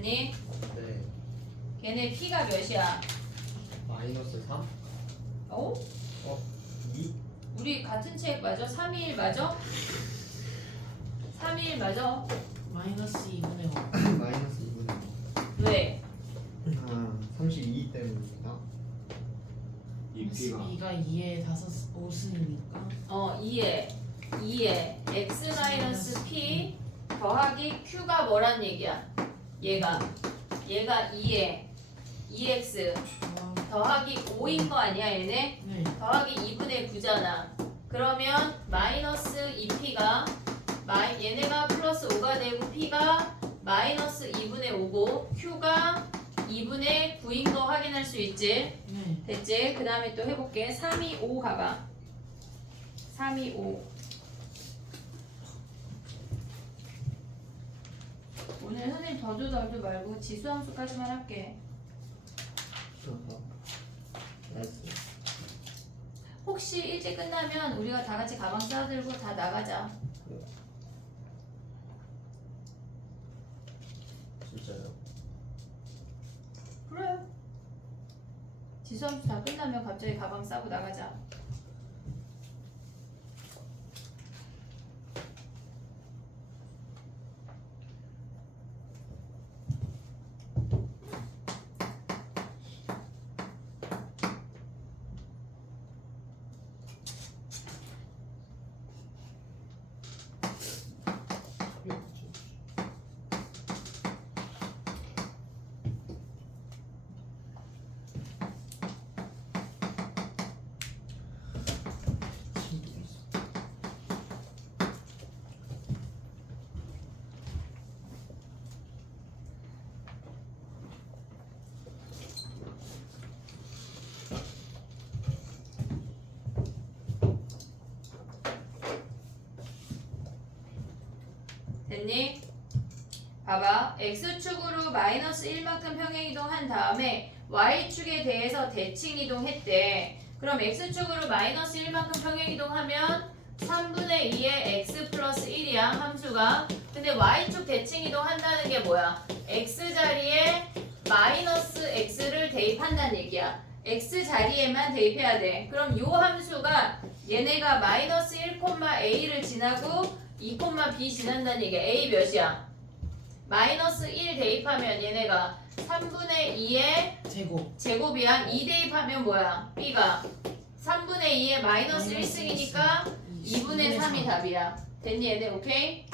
됐니? 네. 걔네 P가 몇이야? 마이너스 3? 어? 2? 우리 같은 책 맞아? 3일 맞아? 3일 맞아? 마이너스 2분의 5. 마이너스 2분의 왜? 5. 32 때문입니다. 마이너스 2가 2의 5승이니까 2에 x p 더하기 q가 뭐란 얘기야? 얘가 2에 2x 더하기 5인 거 아니야 얘네? 네. 더하기 2분의 9잖아. 그러면 마이너스 2p가 얘네가 플러스 5가 되고 p가 마이너스 2분의 5고 q가 2분의 9인 거 확인할 수 있지? 네. 됐지? 그 다음에 또 해볼게. 3, 2, 5 가봐. 3, 2, 5. 오늘 선생님 더도 말고 지수함수까지만 할게. 알았어. 혹시 일찍 끝나면 우리가 다 같이 가방 싸들고 다 나가자. 진짜요? 그래. 지수함수 다 끝나면 갑자기 가방 싸고 나가자. 됐니? 봐봐. X축으로 마이너스 1만큼 평행이동한 다음에 Y축에 대해서 대칭이동했대. 그럼 X축으로 마이너스 1만큼 평행이동하면 3분의 2의 X 플러스 1이야 함수가. 근데 Y축 대칭이동한다는 게 뭐야? X 자리에 마이너스 X를 대입한다는 얘기야. X 자리에만 대입해야 돼. 그럼 요 함수가 얘네가 마이너스 1,A를 지나고 2,B 지난다는 얘기야. A 몇이야? 마이너스 1 대입하면 얘네가 3분의 2의 제곱이야. 2 대입하면 뭐야? B가 3분의 2의 마이너스 1승이니까 2분의 3이 답이야. 됐니 얘네? 오케이?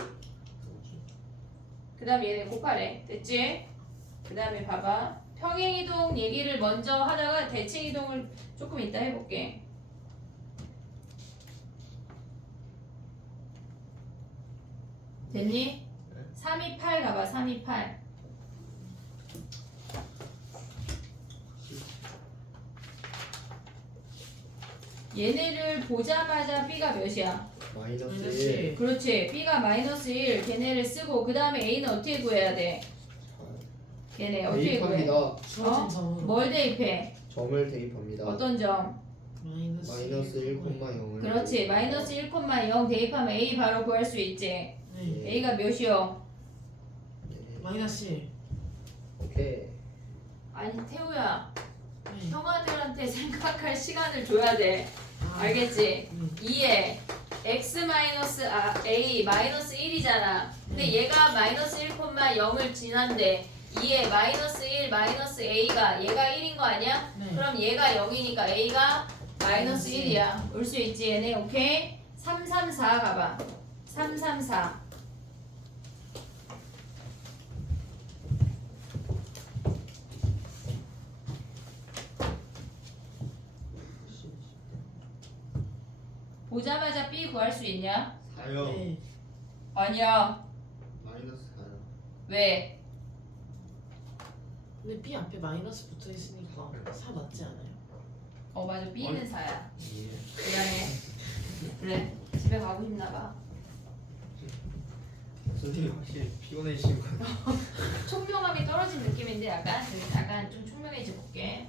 그 다음에 얘네 곱하래. 됐지? 그 다음에 봐봐. 평행이동 얘기를 먼저 하다가 대칭이동을 조금 이따 해볼게. 됐니? 328 가봐. 328. 얘네를 보자마자 B가 몇이야? 마이너스 1. 그렇지. B가 마이너스 1 걔네를 쓰고 그 다음에 A는 어떻게 구해야 돼? 걔네 어떻게 구해? 대입합니다. 주어진 점으로 뭘 대입해? 점을 대입합니다. 어떤 점? 마이너스 1,0을. 그렇지. 마이너스 1,0 대입하면 A 바로 구할 수 있지. 네. A가 몇이요? 네. 마이너스 1. 오케이. 아니 태우야 네. 형아들한테 생각할 시간을 줘야 돼. 알겠지? 2에 x 마이너스 a 마이너스 1이잖아. 근데 얘가 마이너스 1,0을 지난데 2에 마이너스 1 마이너스 a가 얘가 1인 거 아니야? 네. 그럼 얘가 0이니까 a가 마이너스 1이야. 올 수 있지 얘네. 오케이? 334 가봐. 334. 보자마자 B 구할 수 있냐? 4요. 네. 아니야. 마이너스 4요. 왜? 근데 B 앞에 마이너스 붙어 있으니까 4 맞지 않아요? 맞아. B는 4야. 예. 미안해. 그래. 집에 가고 싶나 봐. 선생님 확실히 피곤해지신 것 같아요. 총명함이 떨어진 느낌인데 약간 좀 총명해져 볼게.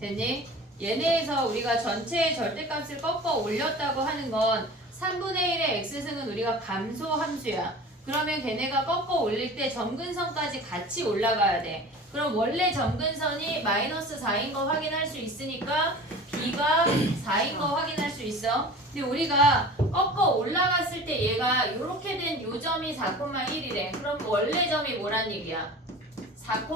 됐니? 얘네에서 우리가 전체의 절대값을 꺾어 올렸다고 하는 건 3분의 1의 x승은 우리가 감소 함수야. 그러면 걔네가 꺾어 올릴 때 점근선까지 같이 올라가야 돼. 그럼 원래 점근선이 마이너스 4인 거 확인할 수 있으니까 b가 4인 거 확인할 수 있어. 근데 우리가 꺾어 올라갔을 때 얘가 이렇게 된 요 점이 4,1이래. 그럼 원래 점이 뭐란 얘기야? 4,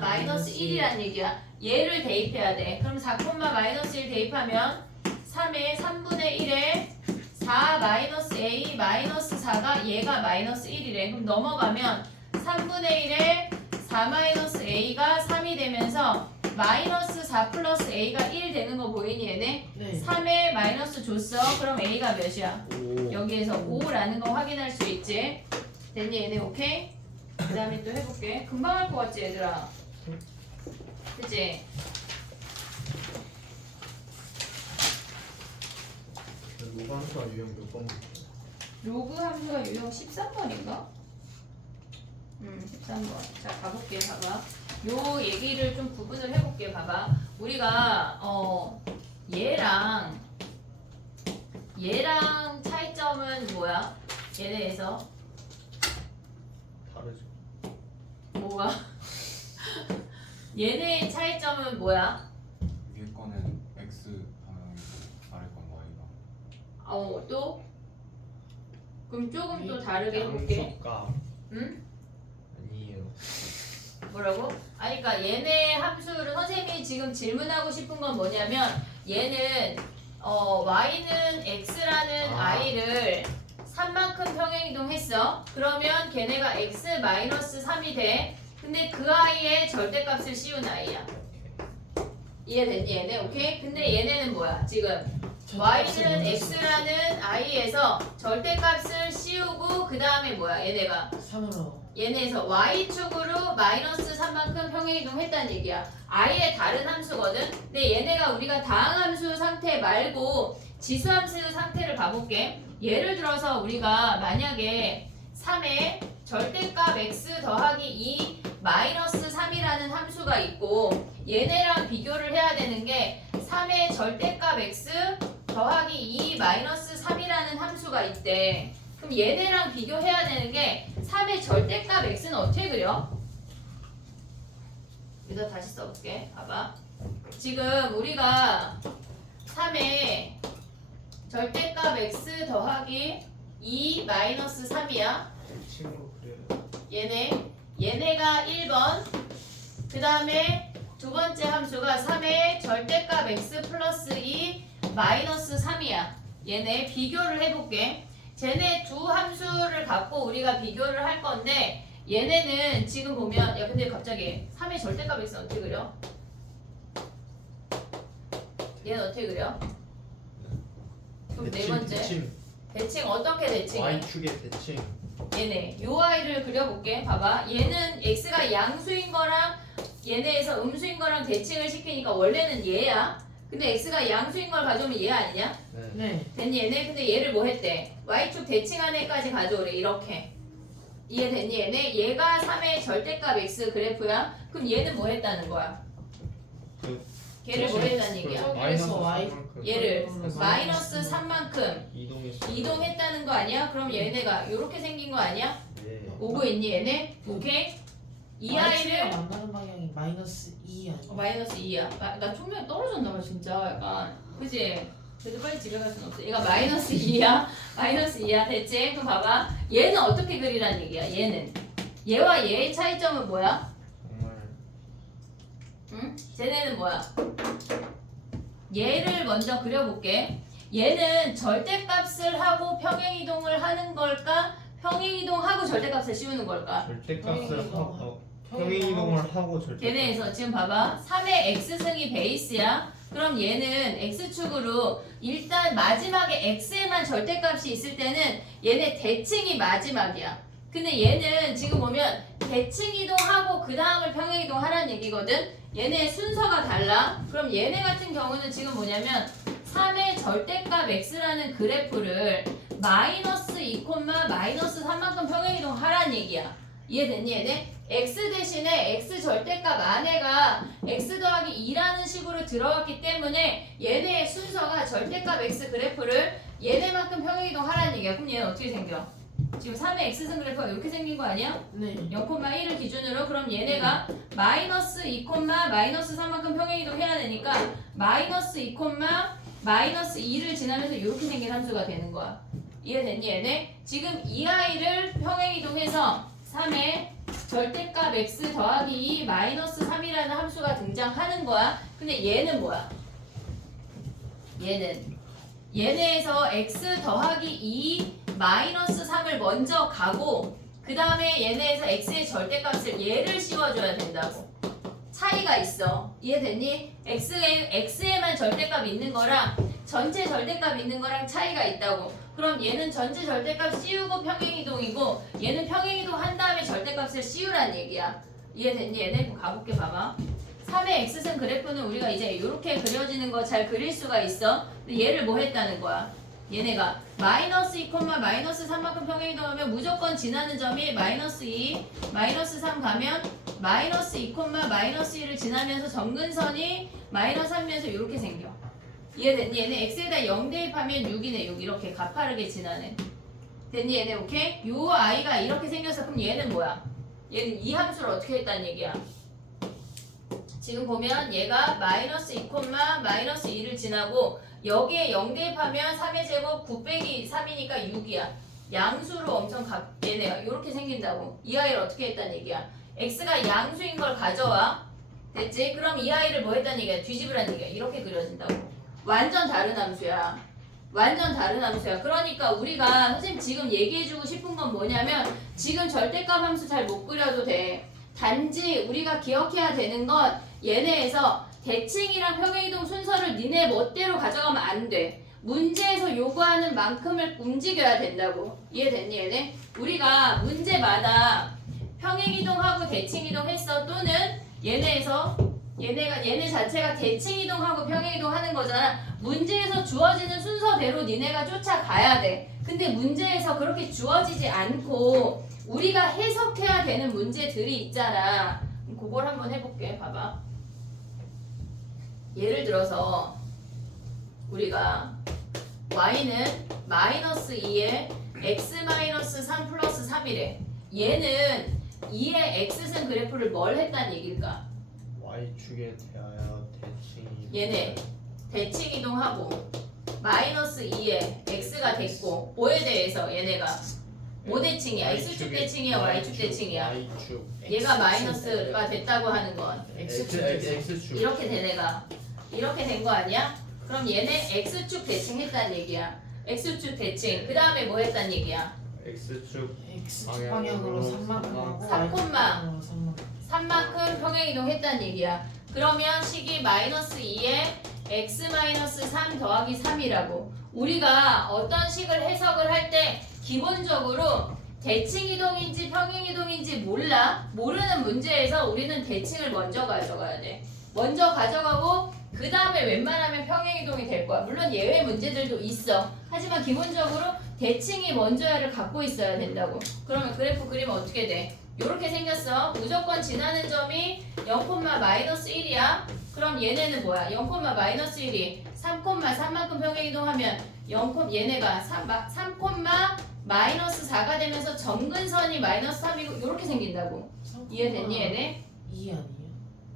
마이너스 1이란 얘기야. 얘를 대입해야 돼. 그럼 4, 마이너스 1 대입하면 3의 3분의 1에 4 마이너스 a 마이너스 4가 얘가 마이너스 1이래. 그럼 넘어가면 3분의 1에 4 마이너스 a가 3이 되면서 마이너스 4 플러스 a가 1 되는 거 보이니 얘네? 네. 3에 마이너스 줬어. 그럼 a가 몇이야? 5. 여기에서 5라는 거 확인할 수 있지? 됐니 얘네 오케이? 그 다음에 또 해볼게. 금방 할 것 같지 얘들아? 그치? 로그 함수가 유형 몇 번? 로그 함수가 유형 13번인가? 13번. 자, 가볼게, 봐봐. 요 얘기를 좀 구분을 해볼게, 봐봐. 우리가, 얘랑 차이점은 뭐야? 얘네에서. 다르죠. 뭐가? 얘네의 차이점은 뭐야? 위에 거는 x 방향이고 아래 건 y가. 또? 그럼 조금 또 다르게 해볼게. 양수가 응? 아니에요. 뭐라고? 아니 그러니까 얘네 함수를 선생님이 지금 질문하고 싶은 건 뭐냐면 얘는 y는 x라는 i를 3만큼 평행이동했어. 그러면 걔네가 x-3이 돼. 근데 그 i의 절대값을 씌운 i야. 이해됐니 얘네? 오케이? 근데 얘네는 뭐야? 지금 y는 x라는 i에서 절대값을 씌우고 그 다음에 뭐야? 얘네가 3으로. 얘네에서 y축으로 마이너스 3만큼 평행이동했다는 얘기야. 아예 다른 함수거든. 근데 얘네가 우리가 다항함수 상태 말고 지수함수 상태를 봐볼게. 예를 들어서 우리가 만약에 3에 절대값 x 더하기 2 마이너스 3이라는 함수가 있고 얘네랑 비교를 해야 되는 게 3의 절대값 x 더하기 2 마이너스 3이라는 함수가 있대. 그럼 얘네랑 비교해야 되는 게 3의 절대값 x는 어떻게 그려? 여기다 다시 써볼게. 봐봐. 지금 우리가 3의 절대값 x 더하기 2 마이너스 3이야. 친구로 그려요. 얘네가 1번. 그 다음에 두 번째 함수가 3의 절대값 x 플러스 2 마이너스 3이야. 얘네 비교를 해볼게. 쟤네 두 함수를 갖고 우리가 비교를 할 건데 얘네는 지금 보면 야 근데 갑자기 3의 절대값 x는 어떻게 그려? 얘는 어떻게 그려? 그럼 네 번째 대칭 어떻게 대칭해? y축의 대칭. 얘네 요 아이를 그려볼게. 봐봐. 얘는 x가 양수인 거랑 얘네에서 음수인 거랑 대칭을 시키니까 원래는 얘야. 근데 x가 양수인 걸 가져오면 얘 아니냐? 네. 네. 됐니 얘네? 근데 얘를 뭐 했대? y축 대칭한 애까지 가져오래. 이렇게. 이해됐니 얘네? 얘가 3의 절대값 x 그래프야. 그럼 얘는 뭐 했다는 거야? 걔를 뭐 했다는 얘기야? 마이너스 Y. 3만큼 얘를 그럼 마이너스 3만큼 이동했어. 이동했다는 거 아니야? 그럼 얘네가 이렇게 생긴 거 아니야? 네. 오고 있니 얘네? 오케이? 이 아이를 만나는 방향이 마이너스 2 아니야? 마이너스 2야. 나 총명이 떨어졌나 봐 진짜 약간. 그지? 그래도 빨리 집에 갈 순 없어. 얘가 마이너스 2야. 마이너스 2야. 됐지? 그럼 봐봐. 얘는 어떻게 그리란 얘기야? 얘는. 얘와 얘의 차이점은 뭐야? 정말 응? 쟤네는 뭐야? 얘를 먼저 그려볼게. 얘는 절대값을 하고 평행이동을 하는 걸까? 평행이동하고 절대값을 씌우는 걸까? 절대값을 하고 평행이동을 하고 절대. 걔네에서 지금 봐봐. 3의 x승이 베이스야. 그럼 얘는 x축으로 일단 마지막에 x에만 절대값이 있을 때는 얘네 대칭이 마지막이야. 근데 얘는 지금 보면 대칭이동하고 그 다음을 평행이동하라는 얘기거든. 얘네 순서가 달라. 그럼 얘네 같은 경우는 지금 뭐냐면 3의 절대값 x라는 그래프를 마이너스 2, 마이너스 3만큼 평행이동 하라는 얘기야. 이해됐니 얘네? x 대신에 x 절대값 안에가 x 더하기 2라는 식으로 들어갔기 때문에 얘네의 순서가 절대값 x 그래프를 얘네만큼 평행이동 하라는 얘기야. 그럼 얘는 어떻게 생겨? 지금 3의 x승 그래프가 이렇게 생긴 거 아니야? 네. 0,1을 기준으로 그럼 얘네가 마이너스 2, 마이너스 3만큼 평행이동 해야 되니까 마이너스 2, 마이너스 2를 지나면서 이렇게 생긴 함수가 되는 거야. 이해됐니 얘네? 지금 이 아이를 평행이동해서 3의 절대값 x 더하기 2 마이너스 3이라는 함수가 등장하는 거야. 근데 얘는 뭐야? 얘네에서 x 더하기 2 마이너스 3을 먼저 가고 그 다음에 얘네에서 x의 절대값을 얘를 씌워줘야 된다고. 차이가 있어. 이해됐니? x에만 절대값 있는 거랑 전체 절대값 있는 거랑 차이가 있다고. 그럼 얘는 전체 절대값 씌우고 평행이동이고 얘는 평행이동 한 다음에 절대값을 씌우란 얘기야. 이해됐니 얘네? 그럼 가볼게 봐봐. 3의 x승 그래프는 우리가 이제 이렇게 그려지는 거 잘 그릴 수가 있어. 근데 얘를 뭐 했다는 거야? 얘네가 마이너스 2, 마이너스 3만큼 평행이동하면 무조건 지나는 점이 마이너스 2, 마이너스 3 가면 마이너스 2, 마이너스 1을 지나면서 정근선이 마이너스 3면서 이렇게 생겨. 이해됐니? 얘네 x에다 0 대입하면 6이네. 6 이렇게 가파르게 지나네. 됐니? 얘네 오케이? 요 아이가 이렇게 생겼어. 그럼 얘는 뭐야? 얘는 이 함수를 어떻게 했다는 얘기야? 지금 보면 얘가 마이너스 2, 마이너스 2를 지나고 여기에 0 대입하면 3의 제곱 9 빼기 3이니까 6이야. 양수로 엄청 얘네가 이렇게 생긴다고. 이 아이를 어떻게 했다는 얘기야? x가 양수인 걸 가져와. 됐지? 그럼 이 아이를 뭐 했다는 얘기야? 뒤집으라는 얘기야. 이렇게 그려진다고. 완전 다른 함수야. 완전 다른 함수야. 그러니까 우리가 선생님 지금 얘기해주고 싶은 건 뭐냐면 지금 절대값 함수 잘 못 그려도 돼. 단지 우리가 기억해야 되는 건 얘네에서 대칭이랑 평행이동 순서를 니네 멋대로 가져가면 안 돼. 문제에서 요구하는 만큼을 움직여야 된다고. 이해됐니 얘네? 우리가 문제마다 평행이동하고 대칭이동 했어. 또는 얘네 자체가 대칭이동하고 평행이동 하는 거잖아. 문제에서 주어지는 순서대로 니네가 쫓아가야 돼. 근데 문제에서 그렇게 주어지지 않고 우리가 해석해야 되는 문제들이 있잖아. 그걸 한번 해볼게. 봐봐. 예를 들어서 우리가 y는 마이너스 2에 x 마이너스 3 플러스 3이래. 얘는 2의 x승 그래프를 뭘 했다는 얘기일까? y축에 대하여 대칭이 얘네 대칭 이동하고 마이너스 2에 x가 됐고 뭐에 대해서 얘네가 뭐 대칭이야? x축 대칭이야? y축 대칭이야? y축 얘가 마이너스가 됐다고 하는 건 x축 이렇게 된 애가 이렇게 된 거 아니야? 그럼 얘네 x축 대칭했다는 얘기야. x축 대칭. 그 다음에 뭐 했다는 얘기야? x축 X축 방향으로 3만큼 3만큼 평행이동 했다는 얘기야. 그러면 식이 마이너스 2에 x 마이너스 3 더하기 3이라고. 우리가 어떤 식을 해석을 할 때 기본적으로 대칭이동인지 평행이동인지 모르는 문제에서 우리는 대칭을 먼저 가져가야 돼. 먼저 가져가고 그 다음에 웬만하면 평행이동이 될 거야. 물론 예외 문제들도 있어. 하지만 기본적으로 대칭이 먼저야를 갖고 있어야 된다고. 그러면 그래프 그리면 어떻게 돼? 요렇게 생겼어. 무조건 지나는 점이 0, 마이너스 1이야. 그럼 얘네는 뭐야? 0, 마이너스 1이 3, 3만큼 평행이동하면 얘네가 3, 마이너스 4가 되면서 정근선이 마이너스 3이고 요렇게 생긴다고. 이해됐니 얘네? 2 아니에요?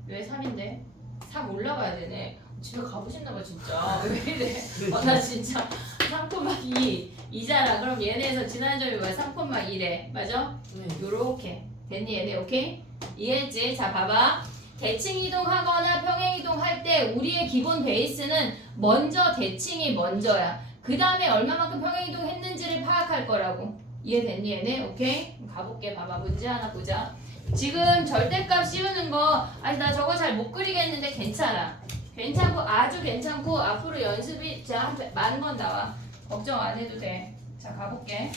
왜 3인데? 3 올라가야 되네. 집에 가고 싶나봐 진짜. 왜 이래? 나 진짜 3,2 2잖아. 그럼 얘네에서 지나는 점이 뭐야? 3,1에 맞아? 네. 요렇게 됐니 얘네? 오케이? 이해했지? 자 봐봐. 대칭 이동하거나 평행 이동할 때 우리의 기본 베이스는 먼저 대칭이 먼저야. 그 다음에 얼마만큼 평행 이동했는지를 파악할 거라고. 이해됐니 얘네? 오케이? 그럼 가볼게. 봐봐. 문제 하나 보자. 지금 절대값 씌우는 거 아니 나 저거 잘 못 그리겠는데 괜찮아. 괜찮고 아주 괜찮고 앞으로 연습이 한 10,000번 나와. 걱정 안 해도 돼. 자 가볼게.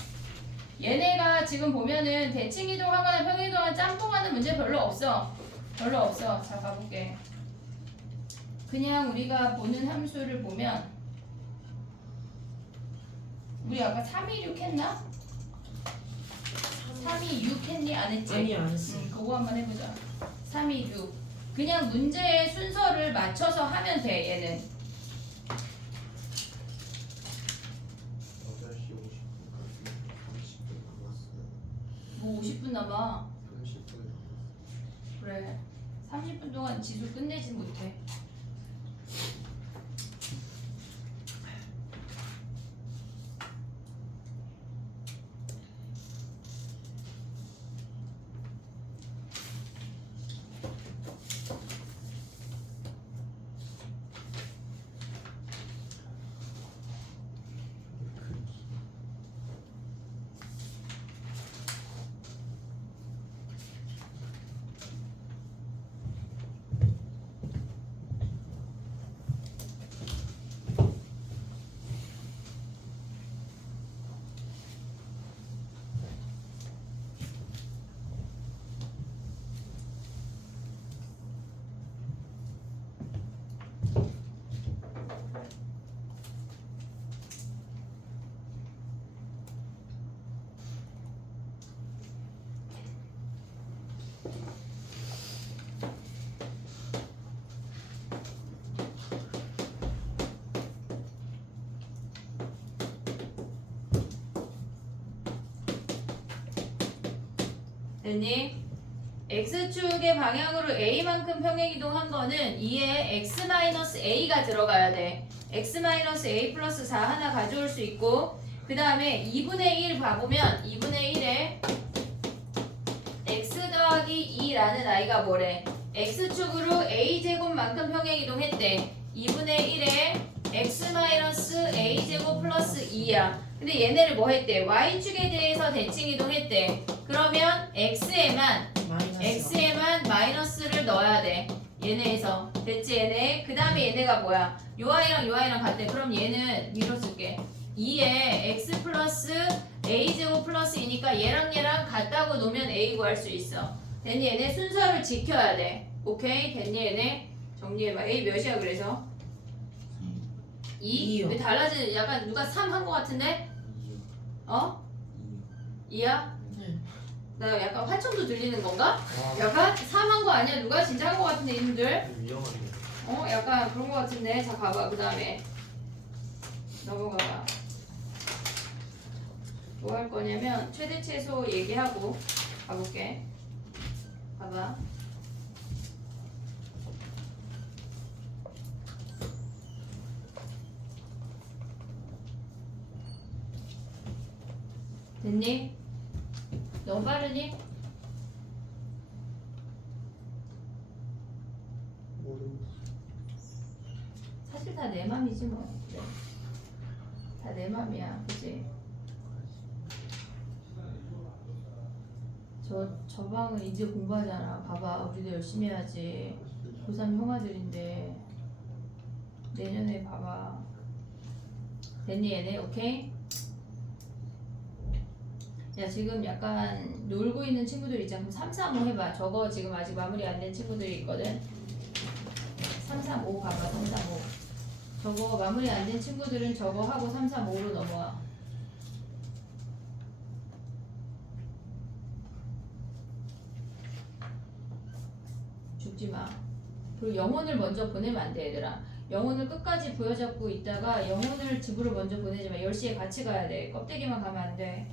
얘네가 지금 보면은 대칭 이동하거나 평행 이동하거나 짬뽕하는 문제 별로 없어. 별로 없어. 자 가볼게. 그냥 우리가 보는 함수를 보면 우리 아까 326 했나? 3이 6 했니? 안 했지? 아니 안 했어. 그거 한번 해보자. 3이 6. 그냥 문제의 순서를 맞춰서 하면 돼, 얘는. 8시 50분까지 30분 남았어요. 뭐 50분 남아. 30분 남았어요. 그래. 30분 동안 지수 끝내진 못해. 됐니? X축의 방향으로 A만큼 평행이동한 거는 2에 X-A가 들어가야 돼. X-A 플러스 4 하나 가져올 수 있고 그 다음에 2분의 1 봐보면 2분의 1에 X 더하기 2라는 아이가 뭐래? X축으로 A제곱만큼 평행이동했대. 2분의 1에 X-A제곱 플러스 2야. 근데 얘네를 뭐 했대? Y축에 대해서 대칭 이동했대. 그러면 X에만 마이너스를 넣어야 돼. 얘네에서. 됐지 얘네? 그 다음에 얘네가 뭐야? 요 아이랑 요 아이랑 같대. 그럼 얘는 위로 쓸게. 2에 X 플러스 A제곱 플러스 2니까 얘랑 얘랑 같다고 놓으면 A 구할 수 있어. 됐니 얘네? 순서를 지켜야 돼. 오케이? 됐니 얘네? 정리해봐. A 몇이야 그래서? 2? 이요. 왜 달라지는 약간 누가 3 한 거 같은데? 어? 2야? 네. 나 약간 화청도 들리는 건가? 와, 약간 3 한 거 아니야? 누가 진짜 한 거 같은데 이놈들? 위험하네. 약간 그런 거 같은데. 자 가봐. 그 다음에 넘어가봐. 뭐 할 거냐면 최대 최소 얘기하고 가볼게. 봐봐. 됐니? 너무 빠르니? 사실 다 내 맘이지 뭐. 그래. 다 내 맘이야, 그치? 저 방은 이제 공부하잖아. 봐봐, 우리도 열심히 해야지. 고3 형아들인데 내년에 봐봐. 됐니 얘네? 오케이? 야 지금 약간 놀고 있는 친구들 있잖아. 그럼 3, 4, 5 해봐. 저거 지금 아직 마무리 안 된 친구들이 있거든. 3, 3, 5 가봐. 3, 3, 5. 저거 마무리 안 된 친구들은 저거 하고 3, 3, 5로 넘어와. 죽지 마. 그리고 영혼을 먼저 보내면 안 돼, 얘들아. 영혼을 끝까지 부여잡고 있다가 영혼을 집으로 먼저 보내지 마. 10시에 같이 가야 돼. 껍데기만 가면 안 돼.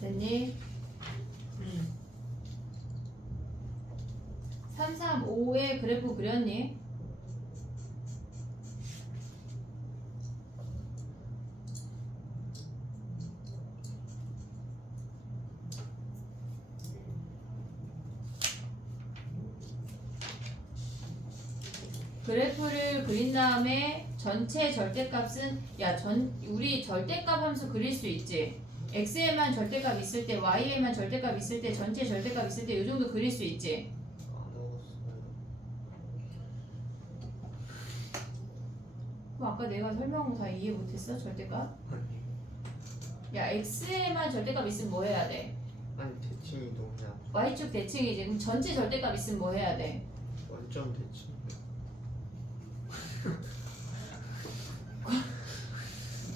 됐니? 3, 3, 5의 그래프 그렸니? 그래프를 그린 다음에 전체 절대값은 우리 절대값 함수 그릴 수 있지. x에만 절대값 있을 때, y에만 절대값 있을 때, 전체 절대값 있을 때 이 정도 그릴 수 있지. 그럼 아까 내가 설명한 거 다 이해 못했어? 절대값? 야, x에만 절대값 있으면 뭐 해야 돼? 아니 대칭 이동해야 y축 대칭이지. 그럼 전체 절대값 있으면 뭐 해야 돼? 원점 대칭.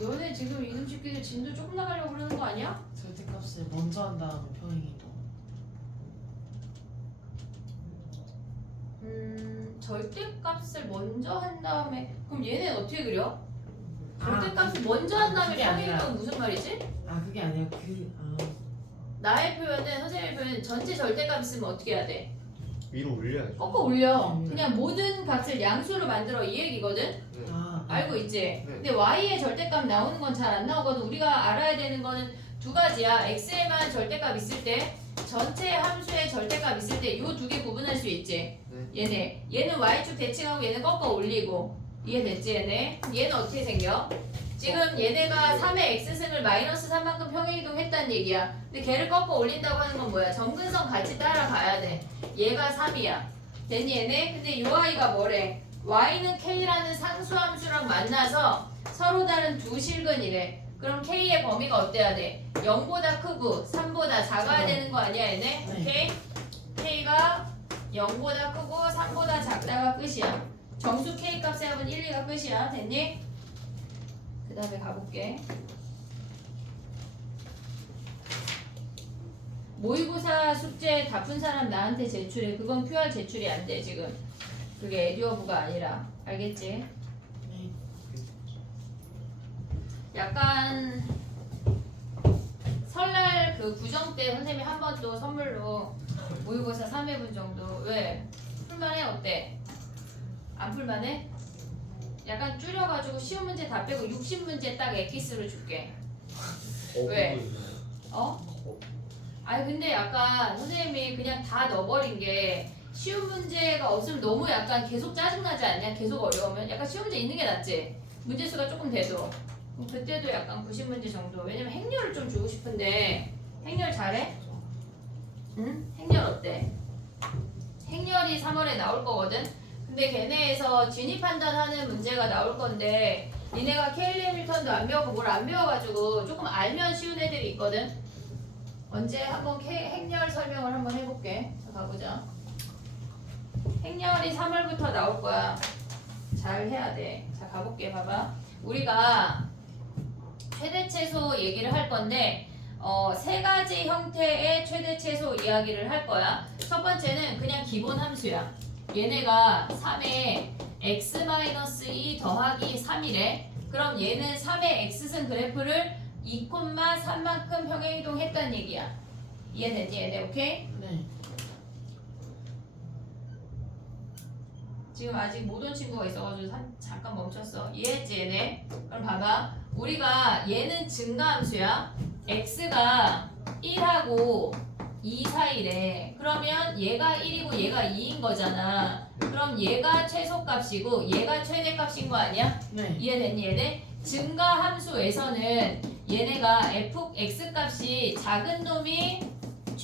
너네 지금 이놈 새끼들 진도 조금 나가려고 그러는 거 아니야? 절대값을 먼저 한 다음에 평행이동. 절대값을 먼저 한 다음에 그럼 얘는 어떻게 그려? 아, 절대값을 먼저 한 다음에 그게 아니라. 평행이동은 무슨 말이지? 그게 아니라 나의 표현은 선생님의 표현은 전체 절대값 있으면 어떻게 해야 돼? 위로 올려야죠. 꺾어 올려. 네. 그냥 모든 값을 양수로 만들어 이 얘기거든? 네. 알고 있지? 네. 근데 y의 절대값 나오는 건 잘 안 나오거든. 우리가 알아야 되는 거는 두 가지야. x에만 절대값 있을 때, 전체 함수의 절대값 있을 때 이 두 개 구분할 수 있지. 얘는 y축 대칭하고 얘는 꺾어 올리고. 이해됐지 얘네? 얘는 어떻게 생겨? 지금 얘네가 3의 x승을 마이너스 3만큼 평행이동 했다는 얘기야. 근데 걔를 꺾어 올린다고 하는 건 뭐야? 점근성 같이 따라가야 돼. 얘가 3이야. 됐니 얘네? 근데 요 아이가 뭐래? y는 k라는 상수함수랑 만나서 서로 다른 두 실근이래. 그럼 k의 범위가 어때야 돼? 0보다 크고 3보다 작아야 되는 거 아니야 얘네? 네. 오케이? k가 0보다 크고 3보다 작다가 끝이야. 정수 k 값의 합은 1, 2가 끝이야. 됐니? 그 다음에 가볼게. 모의고사 숙제 다 푼 사람 나한테 제출해. 그건 QR 제출이 안 돼 지금. 그게 에듀어브가 아니라. 알겠지? 네. 약간 설날 그 구정 때 선생님이 한 번 또 선물로 모의고사 3회분 정도. 왜? 풀만해? 어때? 안 풀만해? 약간 줄여가지고 쉬운 문제 다 빼고 60문제 딱 엑기스로 줄게. 왜? 어? 아니 근데 약간 선생님이 그냥 다 넣어버린 게 쉬운 문제가 없으면 너무 약간 계속 짜증나지 않냐? 계속 어려우면 약간 쉬운 문제 있는 게 낫지. 문제수가 조금 돼도. 그때도 약간 90문제 정도. 왜냐면 행렬을 좀 주고 싶은데 행렬 잘해? 응? 행렬 어때? 행렬이 3월에 나올 거거든? 근데 걔네에서 진입 판단하는 문제가 나올 건데 니네가 케일리 해밀턴도 안 배웠고 뭘 안 배워가지고 조금 알면 쉬운 애들이 있거든? 언제 한번 행렬 설명을 한번 해볼게. 자, 가보자. 행렬이 3월부터 나올 거야. 잘 해야 돼. 자, 가볼게. 봐봐. 우리가 최대 최소 얘기를 할 건데 세 가지 형태의 최대 최소 이야기를 할 거야. 첫 번째는 그냥 기본 함수야. 얘네가 3에 x-2 더하기 3이래. 그럼 얘는 3의 x승 그래프를 2,3만큼 평행이동 했다는 얘기야. 이해되지 얘네? 오케이? 네. 지금 아직 못 온 친구가 있어가지고 잠깐 멈췄어. 이해했지 얘네? 그럼 봐봐. 우리가 얘는 증가함수야. x가 1하고 2 사이래. 그러면 얘가 1이고 얘가 2인 거잖아. 그럼 얘가 최소값이고 얘가 최대값인 거 아니야? 네. 이해됐니 얘네? 증가함수에서는 얘네가 fx 값이 작은 놈이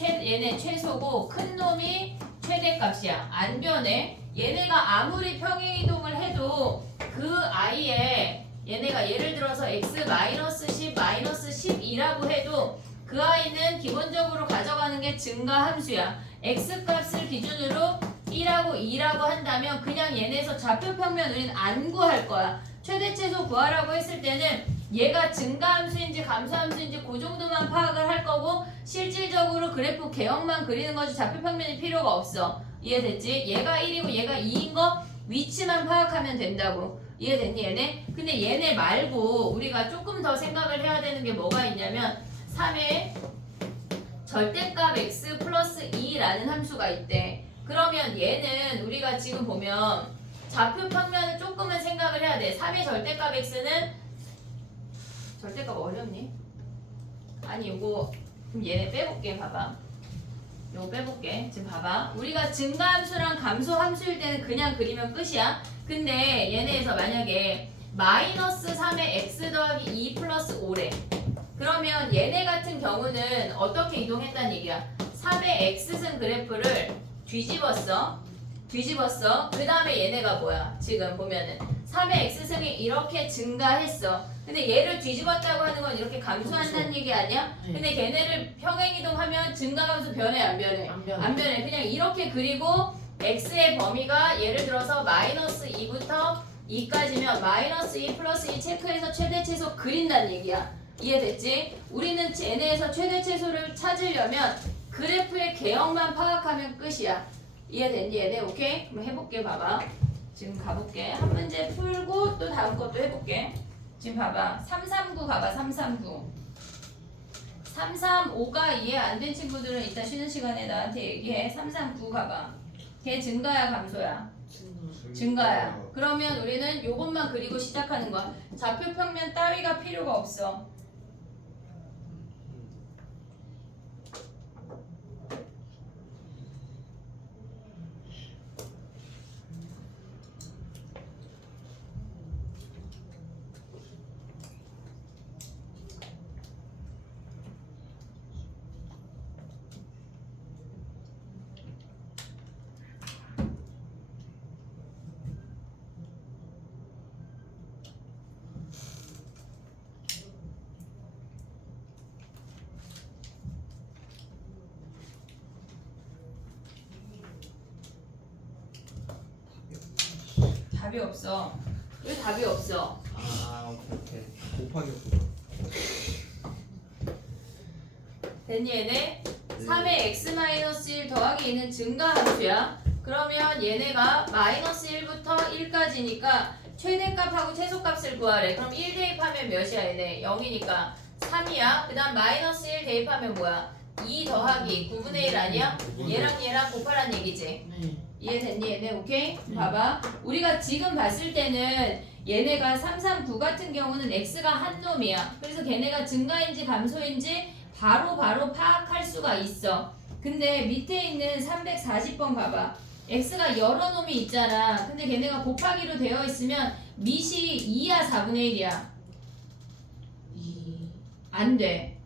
얘네 최소고 큰 놈이 최대값이야. 안 변해. 얘네가 아무리 평행이동을 해도 그 아이에 얘네가 예를 들어서 x-10, -12라고 해도 그 아이는 기본적으로 가져가는 게 증가함수야. x 값을 기준으로 1하고 2라고 한다면 그냥 얘네에서 좌표평면 우리는 안 구할 거야. 최대 최소 구하라고 했을 때는 얘가 증가함수인지 감소함수인지 그 정도만 파악을 할 거고 실질적으로 그래프 개형만 그리는 거지 좌표평면이 필요가 없어. 이해됐지? 얘가 1이고 얘가 2인 거 위치만 파악하면 된다고. 이해됐니 얘네? 근데 얘네 말고 우리가 조금 더 생각을 해야 되는 게 뭐가 있냐면 3의 절대값 x 플러스 2라는 함수가 있대. 그러면 얘는 우리가 지금 보면 좌표 평면을 조금은 생각을 해야 돼. 3의 절대값 x는 절대값 어렵니? 아니 요거 그럼 얘네 빼볼게. 봐봐. 요거 빼볼게. 지금 봐봐. 우리가 증가함수랑 감소함수일 때는 그냥 그리면 끝이야. 근데 얘네에서 만약에 마이너스 3의 x 더하기 2 플러스 5래. 그러면 얘네 같은 경우는 어떻게 이동했다는 얘기야? 3의 x승 그래프를 뒤집었어. 그 다음에 얘네가 뭐야? 지금 보면은 3의 x승이 이렇게 증가했어. 근데 얘를 뒤집었다고 하는 건 이렇게 감소한다는 얘기 아니야? 네. 근데 걔네를 평행이동하면 증가감소 변해 안 변해? 안 변해. 안 변해. 그냥 이렇게 그리고 x의 범위가 예를 들어서 마이너스 2부터 2까지면 마이너스 2 플러스 2 체크해서 최대 최소 그린다는 얘기야. 이해됐지? 우리는 얘네에서 최대 최소를 찾으려면 그래프의 개형만 파악하면 끝이야. 이해됐니 얘네? 오케이? 그럼 해볼게. 봐봐. 지금 가볼게. 한 문제 풀고 또 다음 것도 해볼게. 지금 봐봐. 339 가봐. 339. 335가 이해 안 된 친구들은 이따 쉬는 시간에 나한테 얘기해. 339 가봐. 걔 증가야 감소야? 증가야. 그러면 우리는 요것만 그리고 시작하는 거야. 좌표 평면 따위가 필요가 없어. 답이 없어. 왜 답이 없어? 아 오케이. 곱하기 없구나. 됐니 얘네? 3의 x-1 더하기 2는 증가함수야. 그러면 얘네가 마이너스 1부터 1까지니까 최대값하고 최소값을 구하래. 그럼 1 대입하면 몇이야 얘네? 0이니까 3이야. 그 다음 마이너스 1 대입하면 뭐야? 2 더하기 9분의 1 아니야? 얘랑 곱하란 얘기지. 네. 이해됐니 얘네? 오케이? 봐봐. 우리가 지금 봤을 때는 얘네가 339 같은 경우는 x가 한 놈이야. 그래서 걔네가 증가인지 감소인지 바로 파악할 수가 있어. 근데 밑에 있는 340번 가봐. x가 여러 놈이 있잖아. 근데 걔네가 곱하기로 되어 있으면 밑이 2야 4분의 1이야? 2. 안 돼.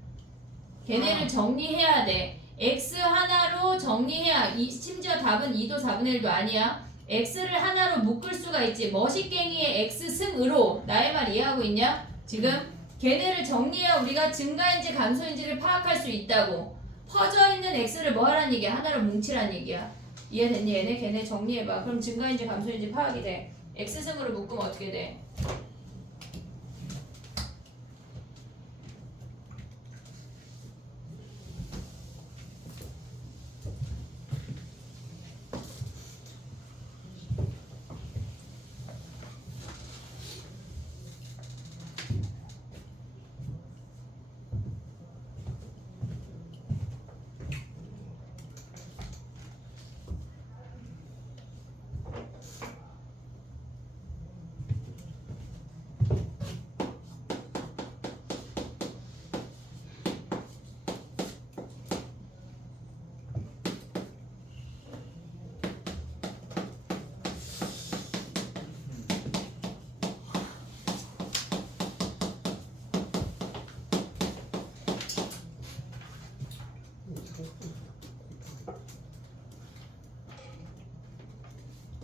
걔네를 정리해야 돼. x 하나로 정리해야 심지어 답은 2도 4분의 1도 아니야. x를 하나로 묶을 수가 있지. 머시갱이의 x승으로. 나의 말 이해하고 있냐? 지금 걔네를 정리해야 우리가 증가인지 감소인지를 파악할 수 있다고. 퍼져 있는 x를 뭐 하란 얘기야? 하나로 뭉치란 얘기야. 이해됐니 얘네? 걔네 정리해봐. 그럼 증가인지 감소인지 파악이 돼. x승으로 묶으면 어떻게 돼?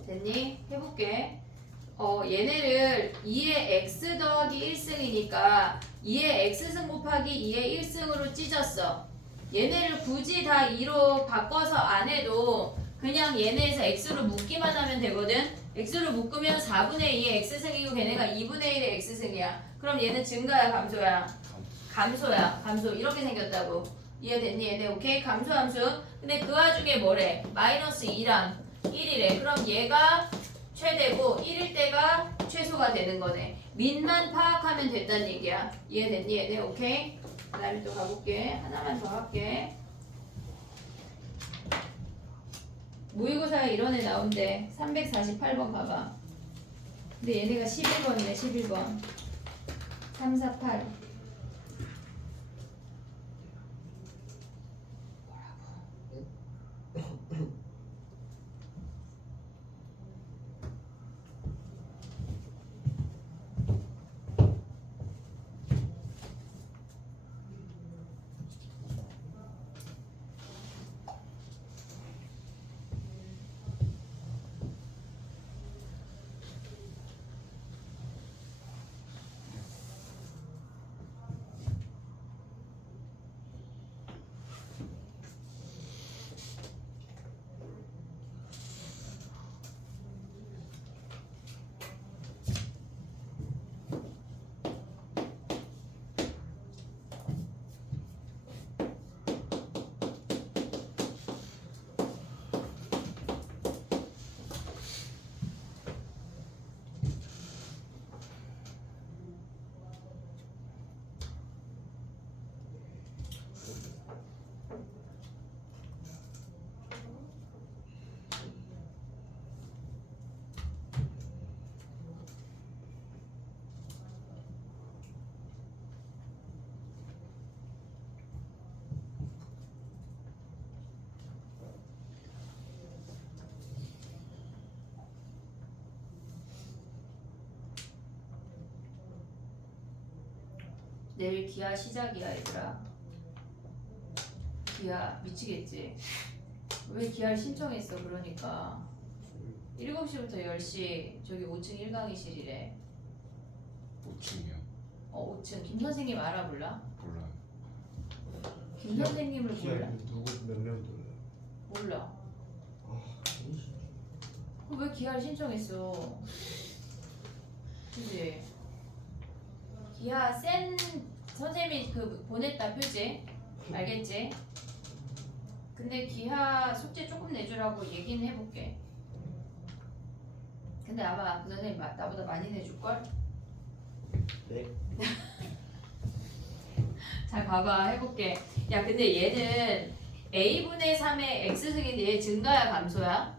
됐니? 해볼게. 얘네를 2의 x 더하기 1승이니까 2의 x승 곱하기 2의 1승으로 찢었어. 얘네를 굳이 다 2로 바꿔서 안 해도 그냥 얘네에서 x로 묶기만 하면 되거든. x로 묶으면 4분의 2의 x승이고 걔네가 2분의 1의 x승이야. 그럼 얘는 증가야 감소야? 감소야. 감소. 이렇게 생겼다고. 이해됐니 얘네? 오케이? 감소함수. 근데 그 와중에 뭐래? 마이너스 2랑 1이래. 그럼 얘가 최대고 1일 때가 최소가 되는 거네. 민만 파악하면 된다는 얘기야. 이해됐니 얘네? 오케이? 그 다음에 또 가볼게. 하나만 더 할게. 모의고사에 이런 애 나온대. 348번 봐봐. 근데 얘네가 11번이네. 11번 348. 내일 기아 시작이야 얘들아. 기아 미치겠지. 왜 기아를 신청했어? 그러니까 7시부터 10시 저기 5층 1강의실이래. 5층이요. 5층. 김 선생님 알아 몰라? 몰라요. 김 선생님을 몰라? 누구 몇 명 들어요? 몰라. 아, 아니지. 왜 기아를 신청했어? 그지? 기아 센 선생님이 그 보냈다 표지 알겠지? 근데 기아 숙제 조금 내주라고 얘기는 해볼게. 근데 아마 그 선생님 나보다 많이 내줄걸? 네. 잘 봐봐 해볼게. 야 근데 얘는 a분의 3의 x승인데 얘 증가야 감소야?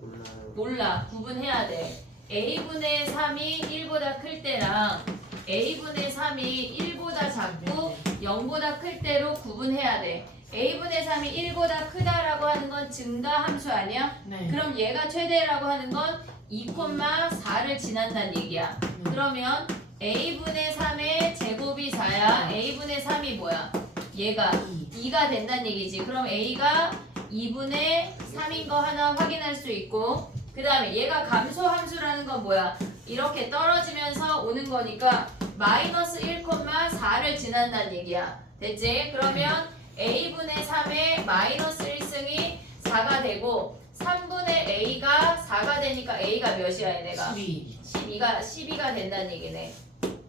몰라요. 몰라. 구분해야 돼. a분의 3이 1보다 클 때랑 a분의 3이 1보다 작고 0보다 클 때로 구분해야 돼. a분의 3이 1보다 크다라고 하는 건 증가 함수 아니야? 네. 그럼 얘가 최대라고 하는 건 2,4를 지난다는 얘기야. 그러면 a분의 3의 제곱이 4야. a분의 3이 뭐야? 얘가 2가 된다는 얘기지. 그럼 a가 2분의 3인 거 하나 확인할 수 있고, 그 다음에 얘가 감소 함수라는 건 뭐야? 이렇게 떨어지면서 오는 거니까 마이너스 1,4를 지난다는 얘기야. 됐지? 그러면 a분의 3의 마이너스 1승이 4가 되고 3분의 a가 4가 되니까 a가 몇이야 얘네가? 12가 된다는 얘기네.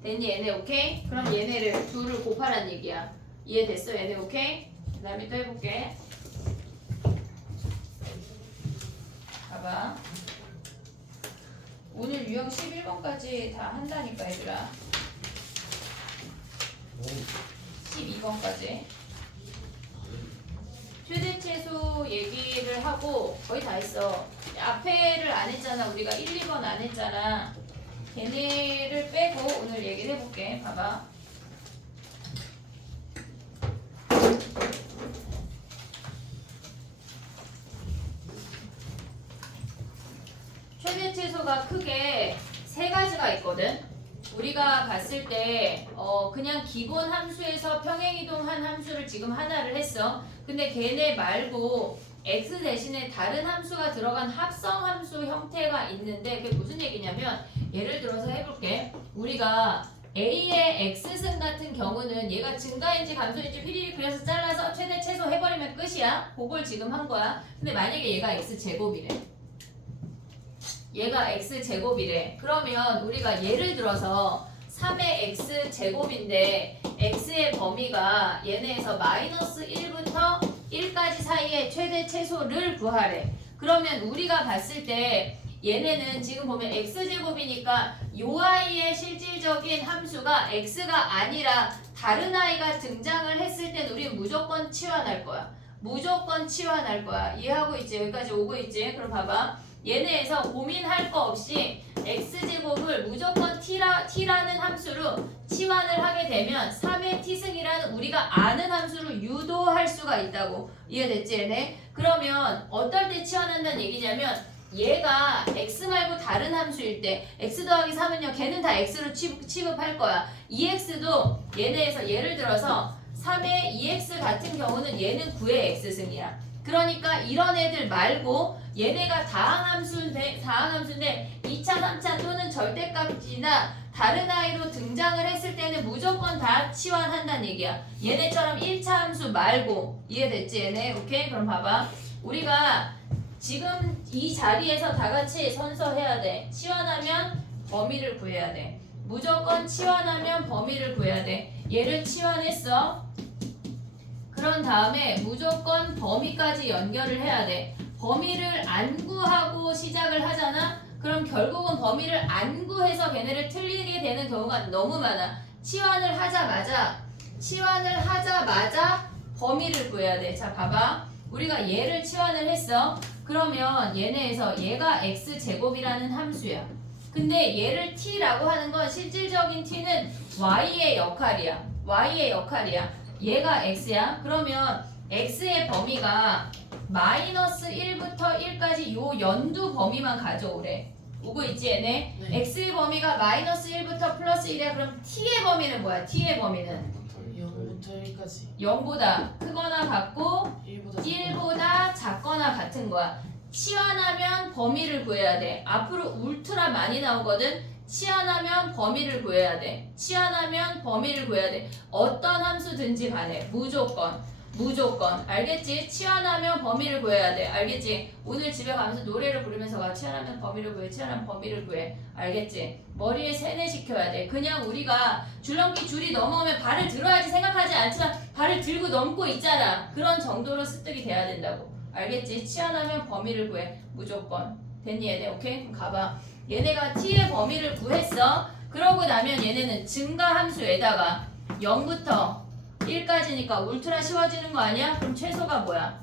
됐니 얘네 오케이? 그럼 얘네를 둘을 곱하라는 얘기야. 이해됐어 얘네 오케이? 그 다음에 또 해볼게. 봐봐. 오늘 유형 11번까지 다 한다니까 얘들아. 12번까지. 최대 최소 얘기를 하고 거의 다 했어. 앞에를 안 했잖아. 우리가 1, 2번 안 했잖아. 걔네를 빼고 오늘 얘기를 해볼게. 봐봐. 최대 최소가 크게 세 가지가 있거든. 우리가 봤을 때 그냥 기본 함수에서 평행이동한 함수를 지금 하나를 했어. 근데 걔네 말고 x 대신에 다른 함수가 들어간 합성 함수 형태가 있는데 그게 무슨 얘기냐면 예를 들어서 해볼게. 우리가 a의 x승 같은 경우는 얘가 증가인지 감소인지 휘리릭 그려서 잘라서 최대 최소 해버리면 끝이야. 그걸 지금 한 거야. 근데 만약에 얘가 x제곱이래. 얘가 x제곱이래. 그러면 우리가 예를 들어서 3의 x제곱인데 x의 범위가 얘네에서 마이너스 1부터 1까지 사이에 최대 최소를 구하래. 그러면 우리가 봤을 때 얘네는 지금 보면 x제곱이니까 요 아이의 실질적인 함수가 x가 아니라 다른 아이가 등장을 했을 땐 우리는 무조건 치환할 거야. 무조건 치환할 거야. 이해하고 있지? 여기까지 오고 있지? 그럼 봐봐. 얘네에서 고민할 거 없이 x제곱을 무조건 t라는 함수로 치환을 하게 되면 3의 t승이라는 우리가 아는 함수로 유도할 수가 있다고. 이해됐지 얘네? 그러면 어떨 때 치환한다는 얘기냐면 얘가 x 말고 다른 함수일 때 x 더하기 3은요 걔는 다 x로 취급할 거야. 2x도 얘네에서 예를 들어서 3의 2x 같은 경우는 얘는 9의 x승이야. 그러니까 이런 애들 말고 얘네가 다항함수인데 2차, 3차 또는 절대값이나 다른 아이로 등장을 했을 때는 무조건 다 치환한다는 얘기야. 얘네처럼 1차 함수 말고. 이해됐지 얘네? 오케이? 그럼 봐봐. 우리가 지금 이 자리에서 다 같이 선서해야 돼. 치환하면 범위를 구해야 돼. 무조건 치환하면 범위를 구해야 돼. 얘를 치환했어. 그런 다음에 무조건 범위까지 연결을 해야 돼. 범위를 안 구하고 시작을 하잖아? 그럼 결국은 범위를 안 구해서 걔네를 틀리게 되는 경우가 너무 많아. 치환을 하자마자 범위를 구해야 돼. 자, 봐봐. 우리가 얘를 치환을 했어. 그러면 얘네에서 얘가 x제곱이라는 함수야. 근데 얘를 t라고 하는 건 실질적인 t는 y의 역할이야. 얘가 x야. 그러면 x의 범위가 마이너스 1부터 1까지 요 연두 범위만 가져오래. 오고 있지 얘네? 네. x의 범위가 마이너스 1부터 플러스 1이야. 그럼 t의 범위는 뭐야? t의 범위는 0부터 1까지 0보다 크거나 같고 1보다 작거나 같은 거야. 치환하면 범위를 구해야 돼. 앞으로 울트라 많이 나오거든. 치환하면 범위를 구해야 돼. 어떤 함수든지 간에 무조건 알겠지? 치환하면 범위를 구해야 돼. 알겠지? 오늘 집에 가면서 노래를 부르면서 가. 치환하면 범위를 구해. 알겠지? 머리에 세뇌시켜야 돼. 그냥 우리가 줄넘기 줄이 넘어오면 발을 들어야지 생각하지 않지만 발을 들고 넘고 있잖아. 그런 정도로 습득이 돼야 된다고. 알겠지? 치환하면 범위를 구해. 무조건. 됐니 얘네? 오케이? 그럼 가봐. 얘네가 t의 범위를 구했어. 그러고 나면 얘네는 증가함수에다가 0부터 1까지니까 울트라 쉬워지는 거 아니야? 그럼 최소가 뭐야?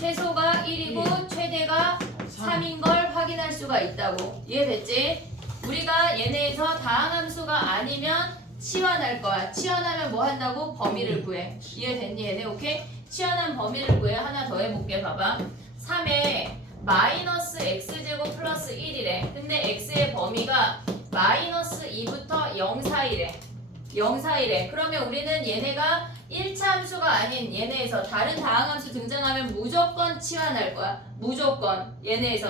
최소가 1이고 최대가 3인 걸 확인할 수가 있다고. 이해됐지? 우리가 얘네에서 다항함수가 아니면 치환할 거야. 치환하면 뭐 한다고? 범위를 구해. 이해됐니 얘네? 오케이? 치환한 범위를 구해. 하나 더 해볼게. 봐봐. 3에 마이너스 x제곱 플러스 1이래. 근데 x의 범위가 마이너스 2부터 0 사이래. 그러면 우리는 얘네가 1차 함수가 아닌 얘네에서 다른 다항함수 등장하면 무조건 치환할 거야. 무조건. 얘네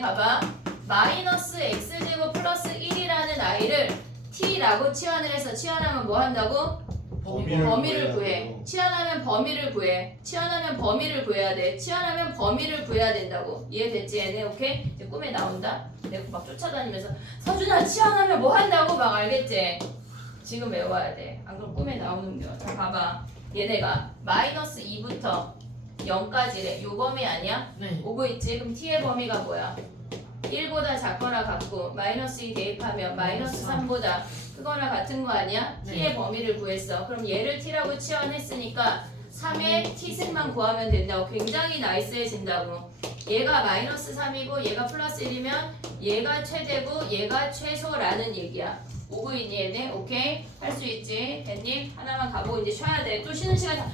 봐봐. 마이너스 x제곱 플러스 1이라는 아이를 t라고 치환을 해서 치환하면 뭐 한다고? 범위를 구해. 치환하면 범위를 구해야 돼. 치환하면 범위를 구해야 된다고. 이해됐지 얘네? 오케이? 이제 꿈에 나온다. 내가 막 쫓아다니면서 서준아 치환하면 뭐 한다고 막 알겠지? 지금 외워야 돼. 안 그럼 꿈에 나오는 거. 자 봐봐. 얘네가 마이너스 2부터 0까지래. 요 범위 아니야? 네. 오고 있지? 그럼 t의 범위가 뭐야? 1보다 작거나 같고 마이너스 2 대입하면 마이너스 3보다 크거나 같은 거 아니야? 네. t의 범위를 구했어. 그럼 얘를 t라고 치환했으니까 3의 t승만 구하면 된다고. 굉장히 나이스해진다고. 얘가 마이너스 3이고 얘가 플러스 1이면 얘가 최대고 얘가 최소라는 얘기야. 오고 있니 얘네? 오케이? 할 수 있지? 됐니? 하나만 가보고 이제 쉬어야 돼. 또 쉬는 시간 다.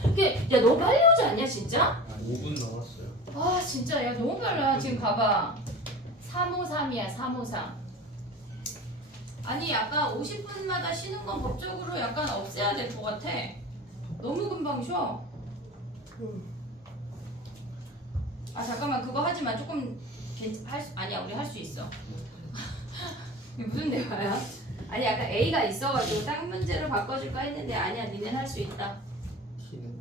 야 너 빨리 오지 않냐 진짜? 5분 남았어요. 아 진짜 야 너무 빨라. 지금 가봐. 353이야 353. 아니 약간 50분마다 쉬는 건 법적으로 약간 없애야 될 것 같아. 너무 금방 쉬어. 아 잠깐만 그거 하지만 조금 아니야 우리 할 수 있어. 이게 무슨 대화야? 아니 약간 A가 있어가지고 딱 문제로 바꿔줄까 했는데 아니야 니넨 할 수 있다. T는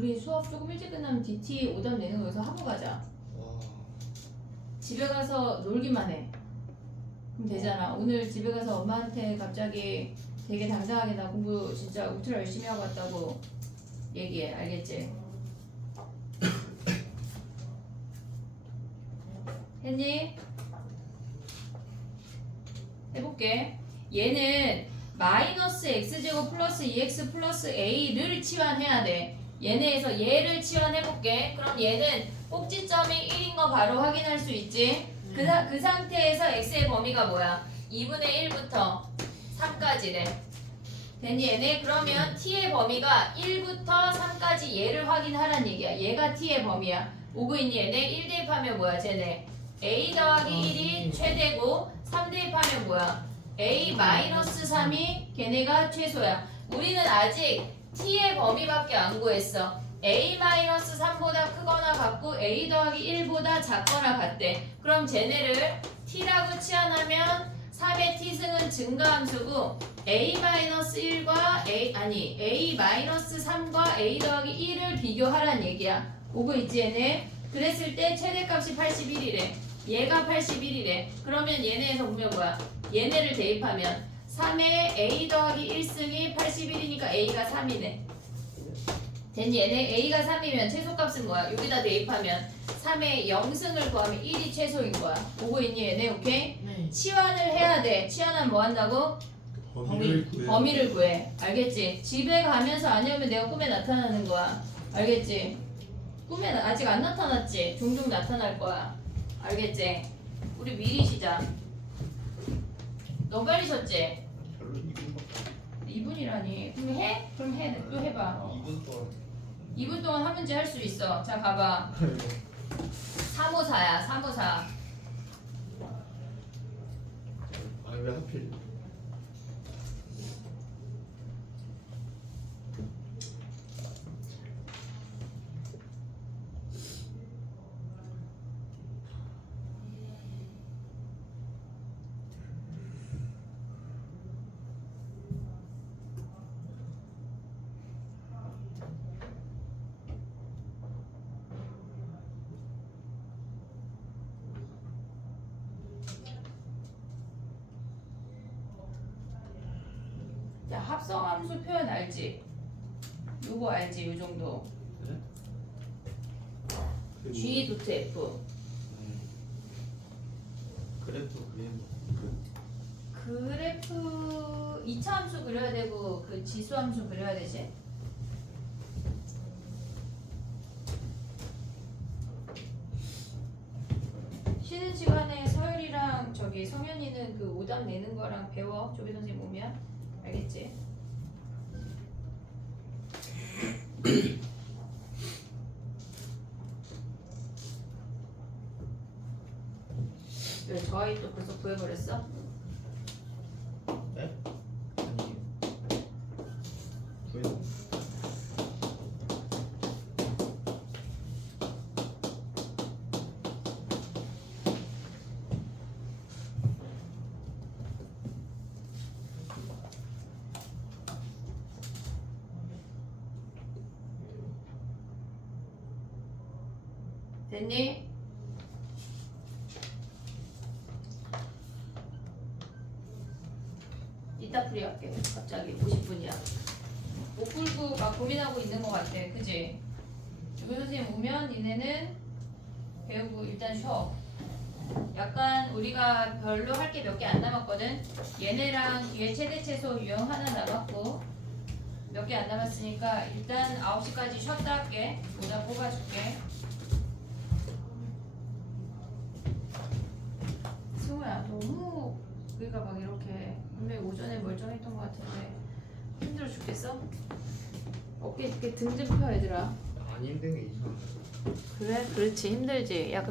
우리 수업 조금 일찍 끝나면 DT 오답 내는 거 여기서 하고 가자. 와. 집에 가서 놀기만 해. 그럼 되잖아. 오늘 집에 가서 엄마한테 갑자기 되게 당당하게 나 공부 진짜 울트라 열심히 하고 왔다고 얘기해. 알겠지? 했니? 해볼게. 얘는 마이너스 x제곱 플러스 2x 플러스 a를 치환해야 돼. 얘네에서 얘를 치환해볼게. 그럼 얘는 꼭지점이 1인 거 바로 확인할 수 있지? 그 상태에서 x의 범위가 뭐야? 2분의 1부터 3까지래. 됐니 얘네? 그러면 t의 범위가 1부터 3까지 얘를 확인하란 얘기야. 얘가 t의 범위야. 오고 있니 얘네? 1 대입하면 뭐야 쟤네? a 더하기 1이 최대고 3 대입하면 뭐야? a 마이너스 3이 걔네가 최소야. 우리는 아직 t의 범위밖에 안 구했어. a 마이너스 3보다 크거나 같고 a 더하기 1보다 작거나 같대. 그럼 쟤네를 t라고 치환하면 3의 t승은 증가함수고 a 마이너스 1과 a 마이너스 3과 a 더하기 1을 비교하란 얘기야. 오고 있지 얘네? 그랬을 때 최대값이 81이래. 얘가 81이래. 그러면 얘네에서 보면 뭐야? 얘네를 대입하면 3의 a 더하기 1승이 81이니까 a가 3이네. 됐니? 얘네 a가 3이면 최소값은 뭐야? 여기다 대입하면 3의 0승을 구하면 1이 최소인 거야. 오고 있니 얘네? 오케이? 네. 치환을 해야 돼. 치환하면 뭐 한다고? 범위를 구해. 알겠지? 집에 가면서 안 해오면 내가 꿈에 나타나는 거야. 알겠지? 꿈에 아직 안 나타났지? 종종 나타날 거야. 알겠지? 우리 미리 시작. 너 빨리 쉬었지? 별로 2분밖에. 2분이라니. 그럼 해? 그럼 해. 또 해봐. 2분 동안. 2분 동안 한 문제 할 수 있어. 자, 가봐. 354야. 354. 아니 왜 하필? 야, 합성함수 표현 알지? 요거 알지? 요 정도. 그 G 도트 F. 그래프 그림. 그래프 2차 함수 그려야 되고 그 지수 함수 그려야 되지? 쉬는 시간에 서율이랑 저기 성현이는 그 오답 내는 거랑 배워. 조비 선생님 오면 알겠지? 왜 저 아이 또 벌써 구해버렸어? 네? 아니. 구해서. 됐니? 이따 풀이 할게. 갑자기 50분이야. 못 풀고 막 고민하고 있는 것 같아. 그지? 조교 선생님 오면 니네는 배우고 일단 쉬어. 약간 우리가 별로 할 게 몇 개 안 남았거든. 얘네랑 뒤에 최대 최소 유형 하나 남았고 몇 개 안 남았으니까 일단 9시까지 쉬었다 할게. 오다 뽑아줄게. 승우야 너무 우리가 막 이렇게 분명히 오전에 멀쩡했던 것 같은데 힘들어 죽겠어? 어깨 이렇게 등 좀 펴 얘들아. 안 힘든 게 이상. 그래? 그렇지 힘들지. 야, 그럼